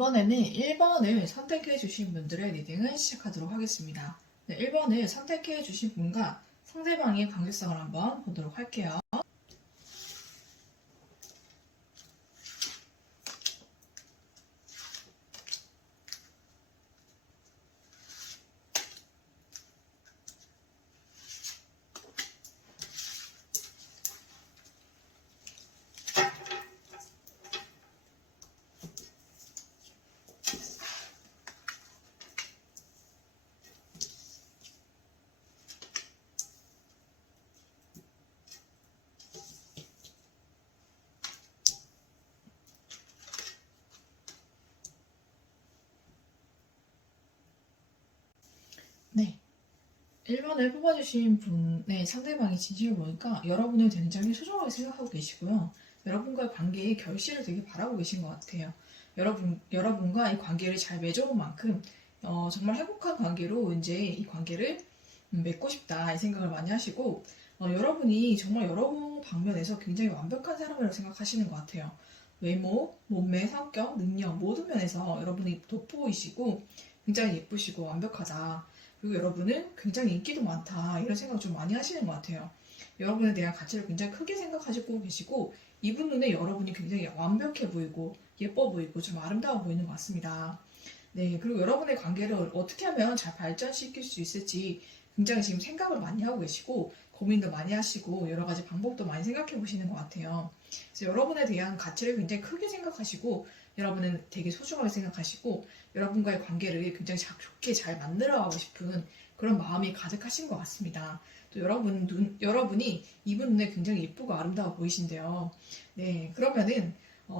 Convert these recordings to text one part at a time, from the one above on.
이번에는 1번을 선택해 주신 분들의 리딩을 시작하도록 하겠습니다. 네, 1번을 선택해 주신 분과 상대방의 관계성을 한번 보도록 할게요. 네, 1번을 뽑아주신 분의 상대방의 진심을 보니까 여러분을 굉장히 소중하게 생각하고 계시고요. 여러분과의 관계의 결실을 되게 바라고 계신 것 같아요. 여러분과 이 관계를 잘 맺어본 만큼 정말 행복한 관계로 이제 이 관계를 맺고 싶다 이 생각을 많이 하시고 여러분이 정말 여러 방면에서 굉장히 완벽한 사람이라고 생각하시는 것 같아요. 외모, 몸매, 성격, 능력 모든 면에서 여러분이 돋보이시고 굉장히 예쁘시고 완벽하다. 그리고 여러분은 굉장히 인기도 많다 이런 생각을 좀 많이 하시는 것 같아요. 여러분에 대한 가치를 굉장히 크게 생각하시고 계시고 이분 눈에 여러분이 굉장히 완벽해 보이고 예뻐 보이고 좀 아름다워 보이는 것 같습니다. 네, 그리고 여러분의 관계를 어떻게 하면 잘 발전시킬 수 있을지 굉장히 지금 생각을 많이 하고 계시고 고민도 많이 하시고 여러 가지 방법도 많이 생각해 보시는 것 같아요. 그래서 여러분에 대한 가치를 굉장히 크게 생각하시고 여러분은 되게 소중하게 생각하시고 여러분과의 관계를 굉장히 좋게 잘 만들어가고 싶은 그런 마음이 가득하신 것 같습니다. 또 여러분이 이분 눈에 굉장히 예쁘고 아름다워 보이신데요. 네, 그러면은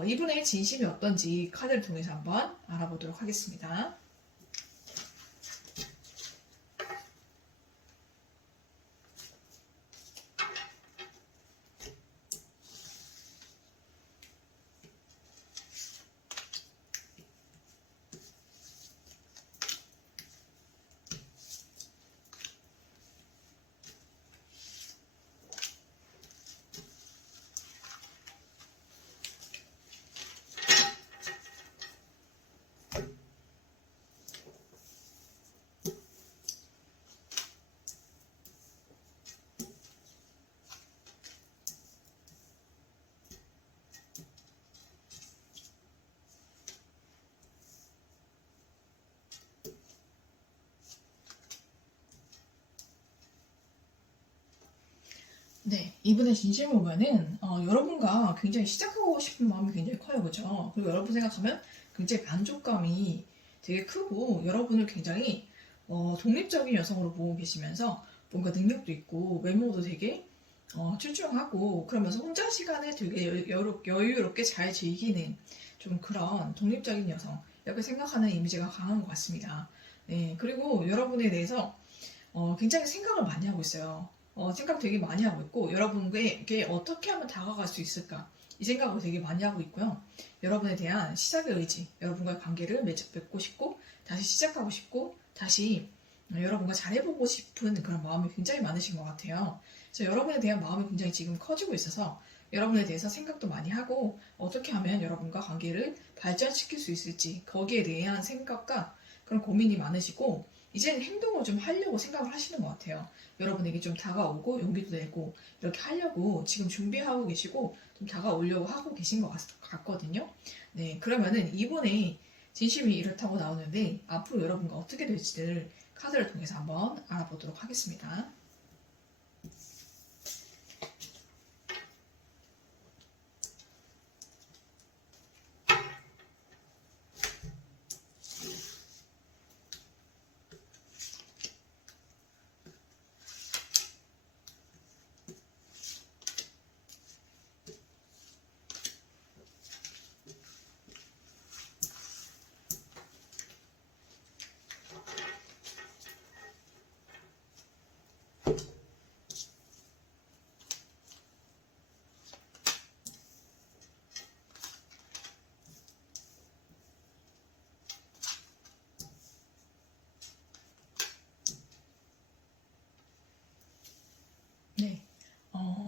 이분의 진심이 어떤지 카드를 통해서 한번 알아보도록 하겠습니다. 네, 이분의 진심을 보면은 여러분과 굉장히 시작하고 싶은 마음이 굉장히 커요, 그죠? 그리고 여러분 생각하면 굉장히 만족감이 되게 크고 여러분을 굉장히 독립적인 여성으로 보고 계시면서 뭔가 능력도 있고 외모도 되게 출중하고 그러면서 혼자 시간을 되게 여유롭게 잘 즐기는 좀 그런 독립적인 여성 이렇게 생각하는 이미지가 강한 것 같습니다. 네, 그리고 여러분에 대해서 굉장히 생각을 많이 하고 있어요. 생각 되게 많이 하고 있고 여러분에게 어떻게 하면 다가갈 수 있을까 이 생각을 되게 많이 하고 있고요. 여러분에 대한 시작의 의지, 여러분과의 관계를 맺고 싶고 다시 시작하고 싶고 다시 여러분과 잘해보고 싶은 그런 마음이 굉장히 많으신 것 같아요. 그래서 여러분에 대한 마음이 굉장히 지금 커지고 있어서 여러분에 대해서 생각도 많이 하고 어떻게 하면 여러분과 관계를 발전시킬 수 있을지 거기에 대한 생각과 그런 고민이 많으시고 이제는 행동을 좀 하려고 생각을 하시는 것 같아요. 여러분에게 좀 다가오고 용기도 내고 이렇게 하려고 지금 준비하고 계시고 좀 다가오려고 하고 계신 것 같거든요. 네, 그러면은 이분의 진심이 이렇다고 나오는데 앞으로 여러분과 어떻게 될지를 카드를 통해서 한번 알아보도록 하겠습니다. 네.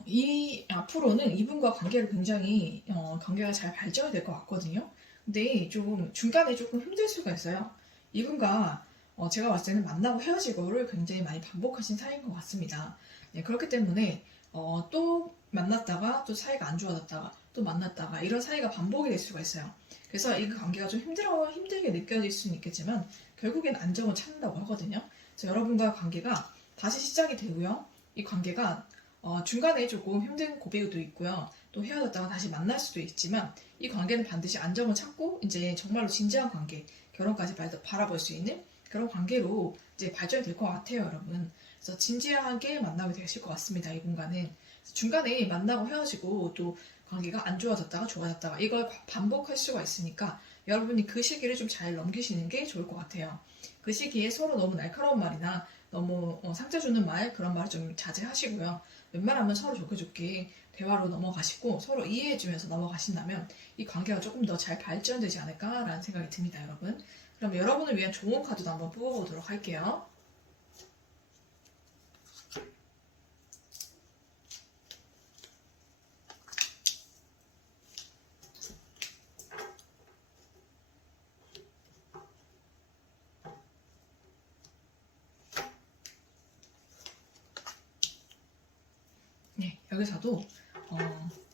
이 앞으로는 이분과 관계를 굉장히 관계가 잘 발전이 될 것 같거든요. 근데 좀 중간에 조금 힘들 수가 있어요. 이분과 제가 봤을 때는 만나고 헤어지고를 굉장히 많이 반복하신 사이인 것 같습니다. 네, 그렇기 때문에 또 만났다가 또 사이가 안 좋아졌다가 또 만났다가 이런 사이가 반복이 될 수가 있어요. 그래서 이 관계가 좀 힘들게 느껴질 수는 있겠지만 결국엔 안정을 찾는다고 하거든요. 그래서 여러분과 관계가 다시 시작이 되고요. 이 관계가 중간에 조금 힘든 고비도 있고요. 또 헤어졌다가 다시 만날 수도 있지만 이 관계는 반드시 안정을 찾고 이제 정말로 진지한 관계, 결혼까지 바라볼 수 있는 그런 관계로 이제 발전이 될 것 같아요, 여러분. 그래서 진지하게 만나게 되실 것 같습니다, 이분과는. 중간에 만나고 헤어지고 또 관계가 안 좋아졌다가 좋아졌다가 이걸 반복할 수가 있으니까 여러분이 그 시기를 좀 잘 넘기시는 게 좋을 것 같아요. 그 시기에 서로 너무 날카로운 말이나 너무 상처 주는 말 그런 말을 좀 자제하시고요. 웬만하면 서로 좋게 좋게 대화로 넘어가시고 서로 이해해주면서 넘어가신다면 이 관계가 조금 더 잘 발전되지 않을까라는 생각이 듭니다, 여러분. 그럼 여러분을 위한 좋은 카드도 한번 뽑아보도록 할게요. 네, 여기서도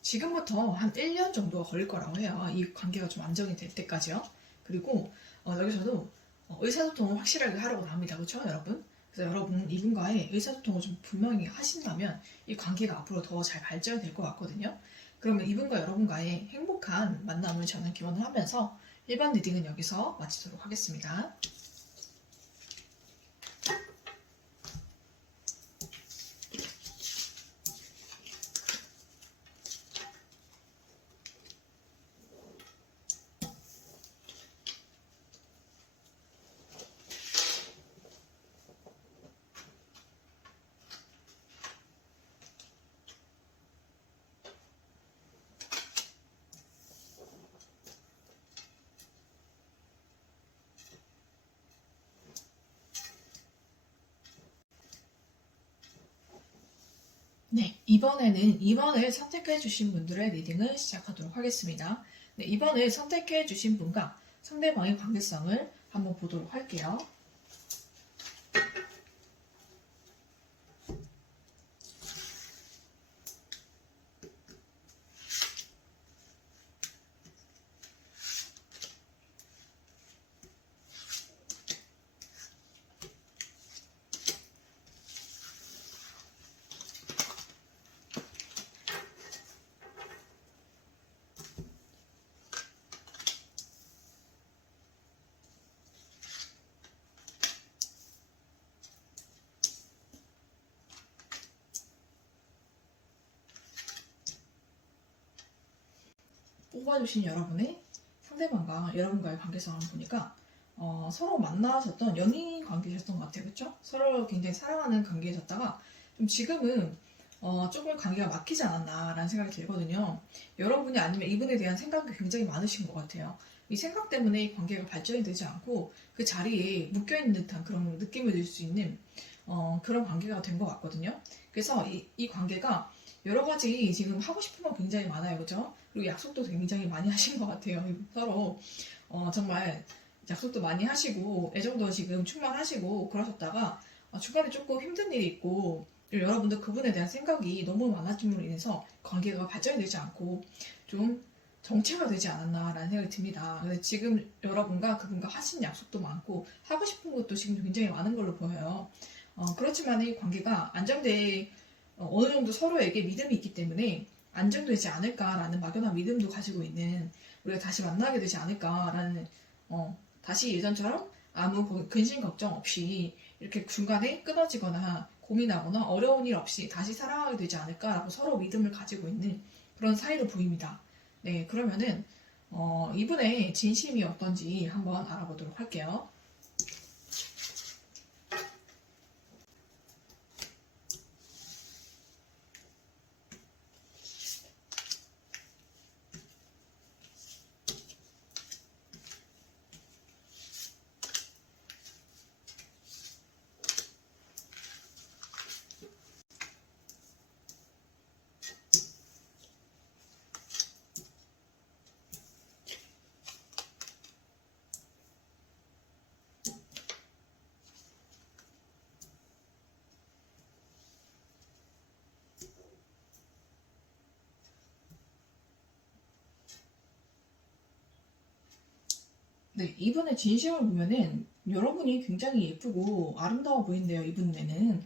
지금부터 한 1년 정도가 걸릴 거라고 해요. 이 관계가 좀 안정이 될 때까지요. 그리고 여기서도 의사소통을 확실하게 하려고 합니다. 그렇죠, 여러분? 그래서 여러분 이분과의 의사소통을 좀 분명히 하신다면 이 관계가 앞으로 더 잘 발전이 될 것 같거든요. 그러면 이분과 여러분과의 행복한 만남을 저는 기원을 하면서 일반 리딩은 여기서 마치도록 하겠습니다. 네, 이번에는 2번을 선택해 주신 분들의 리딩을 시작하도록 하겠습니다. 네, 2번을 선택해 주신 분과 상대방의 관계성을 한번 보도록 할게요. 뽑아주신 여러분의 상대방과 여러분과의 관계성을 보니까 서로 만나셨던 연인 관계셨던 것 같아요. 그렇죠? 서로 굉장히 사랑하는 관계셨다가 좀 지금은 조금 관계가 막히지 않았나라는 생각이 들거든요. 여러분이 아니면 이분에 대한 생각이 굉장히 많으신 것 같아요. 이 생각 때문에 이 관계가 발전이 되지 않고 그 자리에 묶여있는 듯한 그런 느낌을 줄 수 있는 그런 관계가 된 것 같거든요. 그래서 이 관계가 여러 가지 지금 하고 싶은 건 굉장히 많아요. 그죠? 그리고 약속도 굉장히 많이 하신 것 같아요. 서로 정말 약속도 많이 하시고 애정도 지금 충만하시고 그러셨다가 중간에 조금 힘든 일이 있고 여러분도 그분에 대한 생각이 너무 많아짐으로 인해서 관계가 발전이 되지 않고 좀 정체가 되지 않았나라는 생각이 듭니다. 근데 지금 여러분과 그분과 하신 약속도 많고 하고 싶은 것도 지금 굉장히 많은 걸로 보여요. 그렇지만 이 관계가 안정돼 어느 정도 서로에게 믿음이 있기 때문에 안정되지 않을까라는 막연한 믿음도 가지고 있는 우리가 다시 만나게 되지 않을까라는 다시 예전처럼 아무 근심 걱정 없이 이렇게 중간에 끊어지거나 고민하거나 어려운 일 없이 다시 사랑하게 되지 않을까라고 서로 믿음을 가지고 있는 그런 사이로 보입니다. 네, 그러면은 이분의 진심이 어떤지 한번 알아보도록 할게요. 네, 이분의 진심을 보면은 여러분이 굉장히 예쁘고 아름다워 보인대요, 이분 눈에는.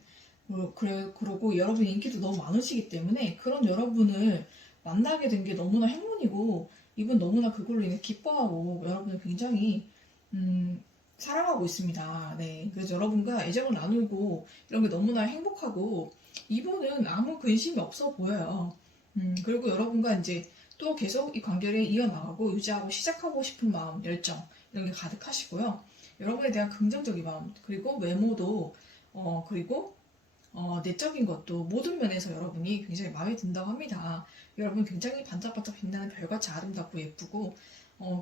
그러고 여러분 인기도 너무 많으시기 때문에 그런 여러분을 만나게 된 게 너무나 행운이고, 이분 너무나 그걸로 인해 기뻐하고 여러분을 굉장히 음, 사랑하고 있습니다. 네, 그래서 여러분과 애정을 나누고 이런 게 너무나 행복하고, 이분은 아무 근심이 없어 보여요. 그리고 여러분과 이제 또 계속 이 관계를 이어나가고 유지하고 시작하고 싶은 마음, 열정 이런 게 가득하시고요. 여러분에 대한 긍정적인 마음, 그리고 외모도 그리고 내적인 것도 모든 면에서 여러분이 굉장히 마음에 든다고 합니다. 여러분 굉장히 반짝반짝 빛나는 별같이 아름답고 예쁘고,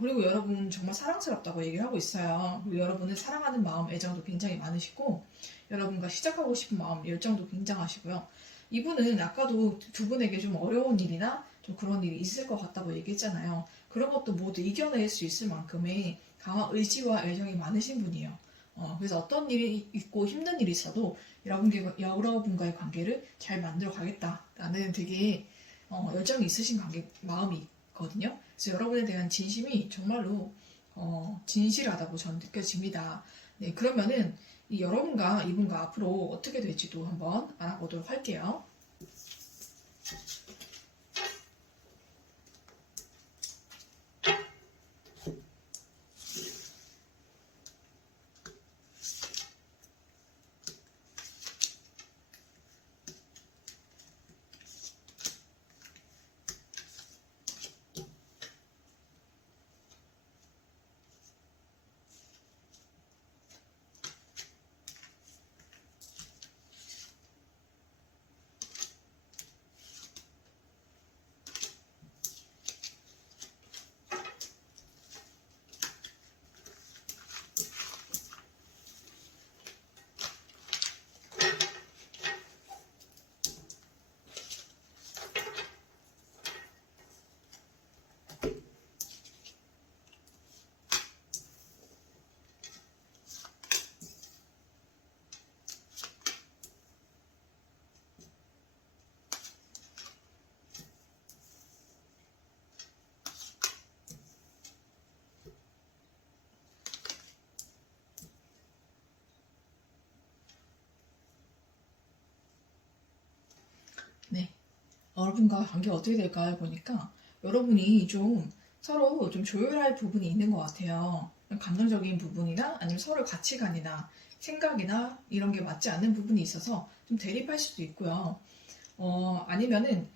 그리고 여러분 정말 사랑스럽다고 얘기를 하고 있어요. 그리고 여러분은 사랑하는 마음, 애정도 굉장히 많으시고, 여러분과 시작하고 싶은 마음, 열정도 굉장하시고요. 이분은 아까도 두 분에게 좀 어려운 일이나 좀 그런 일이 있을 것 같다고 얘기했잖아요. 그런 것도 모두 이겨낼 수 있을 만큼의 강한 의지와 애정이 많으신 분이에요. 그래서 어떤 일이 있고 힘든 일이 있어도 여러분과의 관계를 잘 만들어 가겠다라는 되게 열정이 있으신 마음이 있거든요. 그래서 여러분에 대한 진심이 정말로 진실하다고 저는 느껴집니다. 네, 그러면은 이 여러분과 이분과 앞으로 어떻게 될지도 한번 알아보도록 할게요. 네. 여러분과 관계가 어떻게 될까 보니까 여러분이 좀 서로 좀 조율할 부분이 있는 것 같아요. 감정적인 부분이나 아니면 서로 가치관이나 생각이나 이런 게 맞지 않는 부분이 있어서 좀 대립할 수도 있고요. 아니면은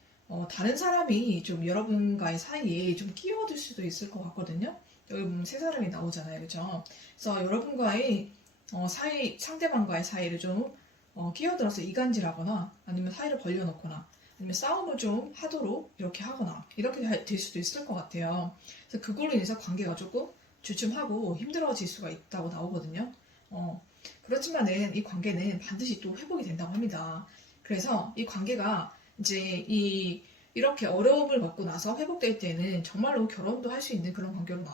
다른 사람이 좀 여러분과의 사이에 좀 끼어들 수도 있을 것 같거든요. 여기 보면 세 사람이 나오잖아요, 그죠? 그래서 여러분과의 상대방과의 사이를 좀 끼어들어서 이간질하거나 아니면 사이를 벌려놓거나 아니면 싸움을 좀 하도록 이렇게 하거나 이렇게 될 수도 있을 것 같아요. 그래서 그걸로 인해서 관계가 조금 주춤하고 힘들어질 수가 있다고 나오거든요. 그렇지만은 이 관계는 반드시 또 회복이 된다고 합니다. 그래서 이 관계가 이제 이렇게 어려움을 겪고 나서 회복될 때는 정말로 결혼도 할 수 있는 그런 관계로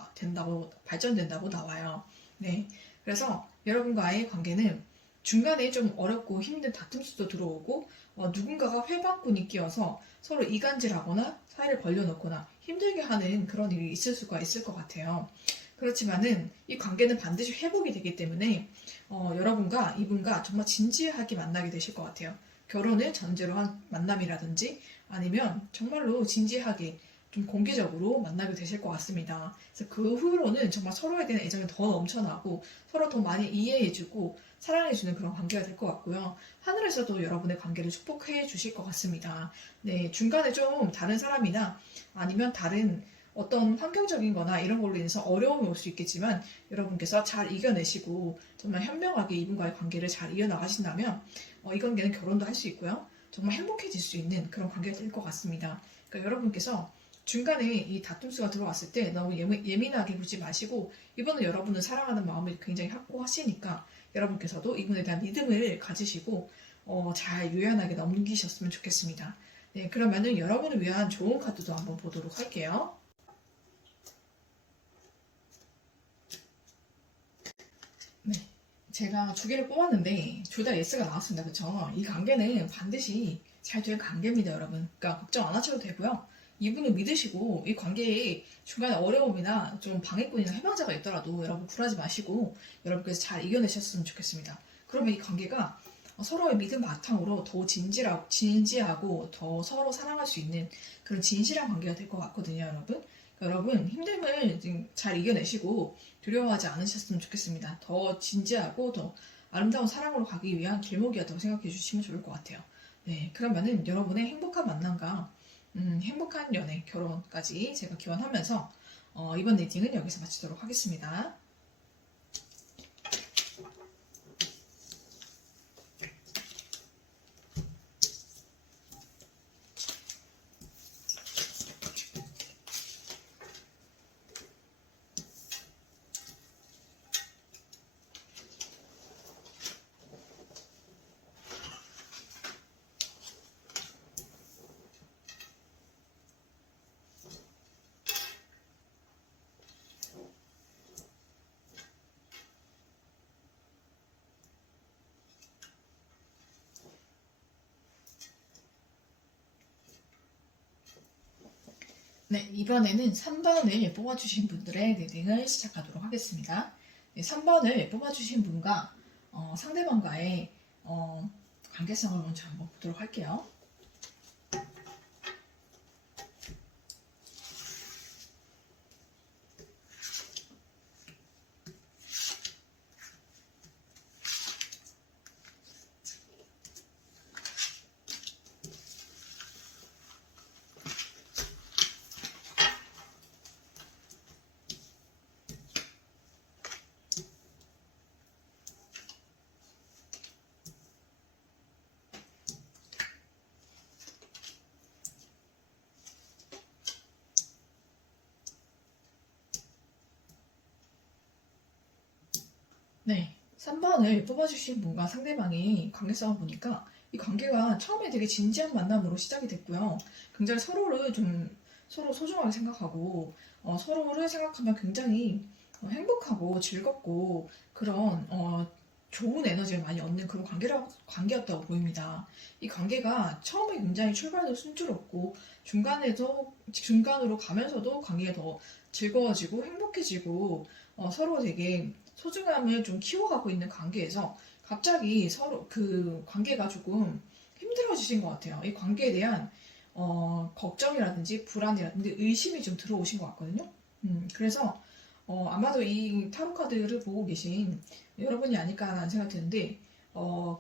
발전된다고 나와요. 네. 그래서 여러분과의 관계는 중간에 좀 어렵고 힘든 다툼수도 들어오고, 누군가가 회방꾼이 끼어서 서로 이간질하거나 사이를 벌려놓거나 힘들게 하는 그런 일이 있을 수가 있을 것 같아요. 그렇지만은 이 관계는 반드시 회복이 되기 때문에 여러분과 이분과 정말 진지하게 만나게 되실 것 같아요. 결혼을 전제로 한 만남이라든지 아니면 정말로 진지하게 좀 공개적으로 만나게 되실 것 같습니다. 그래서 그 후로는 정말 서로에 대한 애정이 더 넘쳐나고 서로 더 많이 이해해주고 사랑해주는 그런 관계가 될 것 같고요. 하늘에서도 여러분의 관계를 축복해 주실 것 같습니다. 네, 중간에 좀 다른 사람이나 아니면 다른 어떤 환경적인 거나 이런 걸로 인해서 어려움이 올 수 있겠지만 여러분께서 잘 이겨내시고 정말 현명하게 이분과의 관계를 잘 이어나가신다면 이 관계는 결혼도 할 수 있고요. 정말 행복해질 수 있는 그런 관계가 될 것 같습니다. 그러니까 여러분께서 중간에 이 다툼수가 들어왔을 때 너무 예민하게 굴지 마시고, 이분은 여러분을 사랑하는 마음을 굉장히 확고하시니까 여러분께서도 이분에 대한 믿음을 가지시고 잘 유연하게 넘기셨으면 좋겠습니다. 네, 그러면은 여러분을 위한 좋은 카드도 한번 보도록 할게요. 네, 제가 두 개를 뽑았는데 둘 다 예스가 나왔습니다. 그쵸? 이 관계는 반드시 잘 될 관계입니다, 여러분. 그러니까 걱정 안 하셔도 되고요. 이분을 믿으시고 이 관계에 중간에 어려움이나 좀 방해꾼이나 해방자가 있더라도 여러분 굴하지 마시고 여러분께서 잘 이겨내셨으면 좋겠습니다. 그러면 이 관계가 서로의 믿음 바탕으로 더 진지하고 더 서로 사랑할 수 있는 그런 진실한 관계가 될 것 같거든요, 여러분. 여러분 힘듦을 잘 이겨내시고 두려워하지 않으셨으면 좋겠습니다. 더 진지하고 더 아름다운 사랑으로 가기 위한 길목이었다고 생각해 주시면 좋을 것 같아요. 네, 그러면은 여러분의 행복한 만남과 행복한 연애, 결혼까지 제가 기원하면서 이번 리딩은 여기서 마치도록 하겠습니다. 네, 이번에는 3번을 뽑아주신 분들의 리딩을 시작하도록 하겠습니다. 네, 3번을 뽑아주신 분과 상대방과의 관계성을 먼저 한번 보도록 할게요. 네, 3번을 뽑아주신 분과 상대방이 관계성을 보니까 이 관계가 처음에 되게 진지한 만남으로 시작이 됐고요. 굉장히 서로 소중하게 생각하고 서로를 생각하면 굉장히 행복하고 즐겁고 그런 좋은 에너지를 많이 얻는 그런 관계였다고 보입니다. 이 관계가 처음에 굉장히 출발도 순조롭고 중간으로 가면서도 관계가 더 즐거워지고 행복해지고 서로 되게 소중함을 좀 키워가고 있는 관계에서 갑자기 서로 그 관계가 조금 힘들어지신 것 같아요. 이 관계에 대한 걱정이라든지 불안이라든지 의심이 좀 들어오신 것 같거든요. 그래서 아마도 이 타로 카드를 보고 계신 여러분이 아닐까라는 생각이 드는데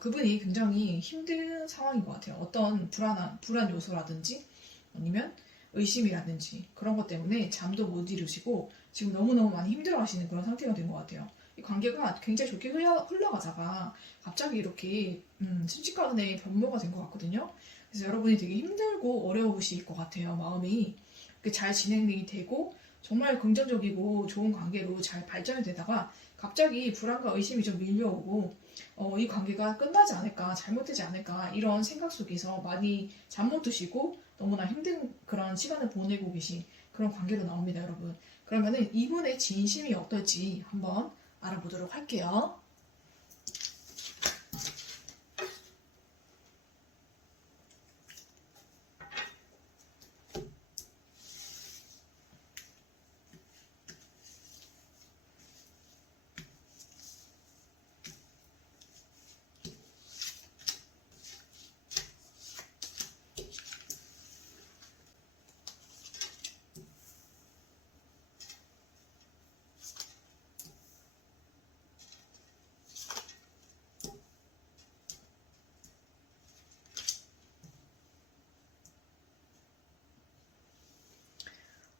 그분이 굉장히 힘든 상황인 것 같아요. 어떤 불안 요소라든지 아니면 의심이라든지 그런 것 때문에 잠도 못 이루시고 지금 너무너무 많이 힘들어하시는 그런 상태가 된 것 같아요. 이 관계가 굉장히 좋게 흘러가다가 갑자기 이렇게 순식간에 변모가 된 것 같거든요. 그래서 여러분이 되게 힘들고 어려우실 것 같아요. 마음이 잘 진행이 되고 정말 긍정적이고 좋은 관계로 잘 발전이 되다가 갑자기 불안과 의심이 좀 밀려오고 이 관계가 끝나지 않을까 잘못되지 않을까 이런 생각 속에서 많이 잠 못 드시고 너무나 힘든 그런 시간을 보내고 계신 그런 관계로 나옵니다, 여러분. 그러면은 이분의 진심이 어떨지 한번 알아보도록 할게요.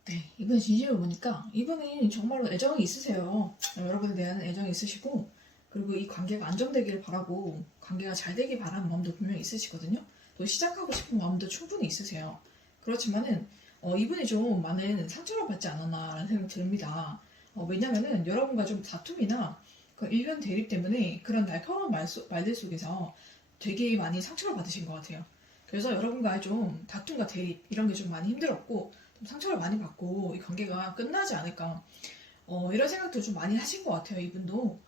네, 이분 진심을 보니까 이분이 정말로 애정이 있으세요. 여러분에 대한 애정이 있으시고 그리고 이 관계가 안정되기를 바라고 관계가 잘 되길 바라는 마음도 분명히 있으시거든요. 또 시작하고 싶은 마음도 충분히 있으세요. 그렇지만은 이분이 좀 많은 상처를 받지 않았나라는 생각이 듭니다. 왜냐면은 여러분과 좀 다툼이나 그 일견 대립 때문에 그런 날카로운 말들 속에서 되게 많이 상처를 받으신 것 같아요. 그래서 여러분과의 좀 다툼과 대립 이런 게 좀 많이 힘들었고 좀 상처를 많이 받고 이 관계가 끝나지 않을까 이런 생각도 좀 많이 하신 것 같아요. 이분도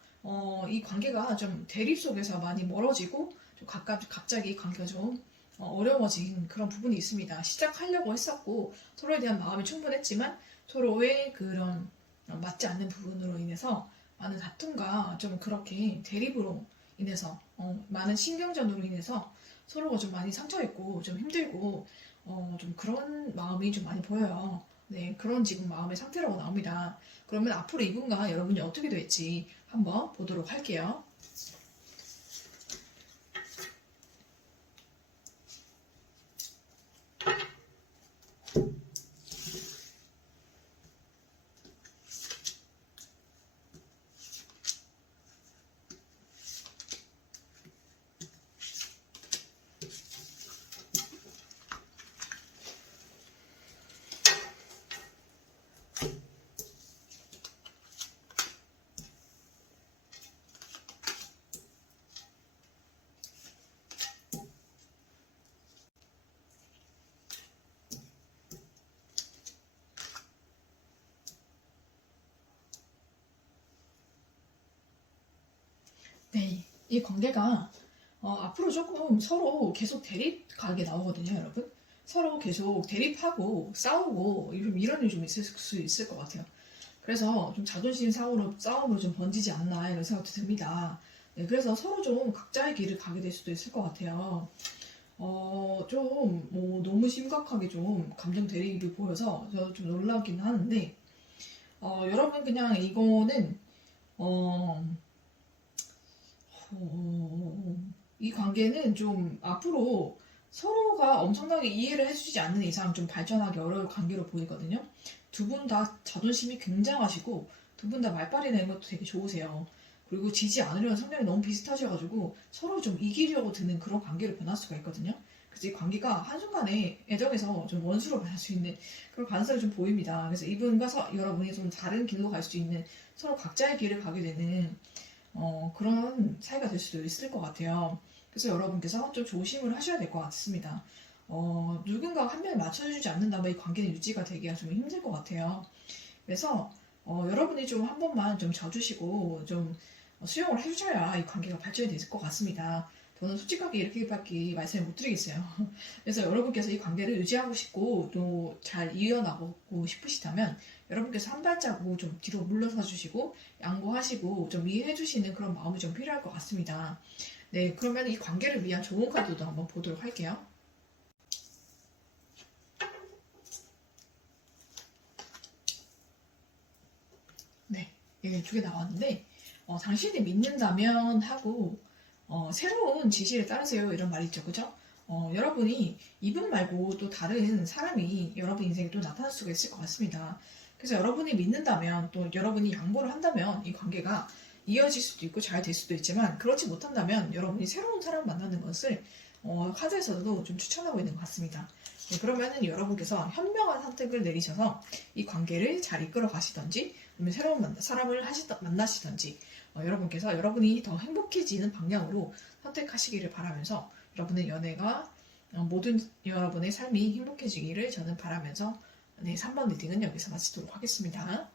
이 관계가 좀 대립 속에서 많이 멀어지고 좀 갑자기 관계가 좀 어려워진 그런 부분이 있습니다. 시작하려고 했었고 서로에 대한 마음이 충분했지만 서로의 그런 맞지 않는 부분으로 인해서 많은 다툼과 좀 그렇게 대립으로 인해서 많은 신경전으로 인해서 서로가 좀 많이 상처있고 좀 힘들고 좀 그런 마음이 좀 많이 보여요. 네, 그런 지금 마음의 상태라고 나옵니다. 그러면 앞으로 이분과 여러분이 어떻게 될지 한번 보도록 할게요. 네, 이 관계가 앞으로 조금 서로 계속 대립 가게 나오거든요, 여러분. 서로 계속 대립하고 싸우고 이런 일이 좀 있을 수 있을 것 같아요. 그래서 좀 자존심 상으로 싸움으로 좀 번지지 않나 이런 생각도 듭니다. 네, 그래서 서로 좀 각자의 길을 가게 될 수도 있을 것 같아요. 좀, 뭐, 너무 심각하게 좀 감정 대립을 보여서 저도 좀 놀라긴 하는데, 여러분 그냥 이거는, 어, 이 관계는 좀 앞으로 서로가 엄청나게 이해를 해주지 않는 이상 좀 발전하기 어려울 관계로 보이거든요. 두 분 다 자존심이 굉장하시고 두 분 다 말빨이 내는 것도 되게 좋으세요. 그리고 지지 않으려는 성향이 너무 비슷하셔가지고 서로 좀 이기려고 드는 그런 관계로 변할 수가 있거든요. 그래서 이 관계가 한순간에 애정에서 좀 원수로 변할 수 있는 그런 가능성이 좀 보입니다. 그래서 이분과 여러분이 좀 다른 길로 갈 수 있는 서로 각자의 길을 가게 되는 그런 사이가 될 수도 있을 것 같아요. 그래서 여러분께서 좀 조심을 하셔야 될 것 같습니다. 누군가 한 명을 맞춰주지 않는다면 이 관계는 유지가 되기가 좀 힘들 것 같아요. 그래서 여러분이 좀 한 번만 좀 져주시고 좀 수용을 해주셔야 이 관계가 발전이 될 것 같습니다. 저는 솔직하게 이렇게밖에 말씀을 못 드리겠어요. 그래서 여러분께서 이 관계를 유지하고 싶고 또 잘 이어나가고 싶으시다면 여러분께서 한 발자국 좀 뒤로 물러서 주시고 양보하시고 좀 이해해 주시는 그런 마음이 좀 필요할 것 같습니다. 네, 그러면 이 관계를 위한 좋은 카드도 한번 보도록 할게요. 네, 예, 두 개 나왔는데 당신이 믿는다면 하고 새로운 지시를 따르세요 이런 말이 있죠, 그죠? 여러분이 이분 말고 또 다른 사람이 여러분 인생에 또 나타날 수가 있을 것 같습니다. 그래서 여러분이 믿는다면 또 여러분이 양보를 한다면 이 관계가 이어질 수도 있고 잘 될 수도 있지만 그렇지 못한다면 여러분이 새로운 사람 만나는 것을 카드에서도 좀 추천하고 있는 것 같습니다. 네, 그러면은 여러분께서 현명한 선택을 내리셔서 이 관계를 잘 이끌어 가시던지 아니면 새로운 사람을 만나시던지 여러분께서 여러분이 더 행복해지는 방향으로 선택하시기를 바라면서 여러분의 연애가 모든 여러분의 삶이 행복해지기를 저는 바라면서 네, 3번 리딩은 여기서 마치도록 하겠습니다.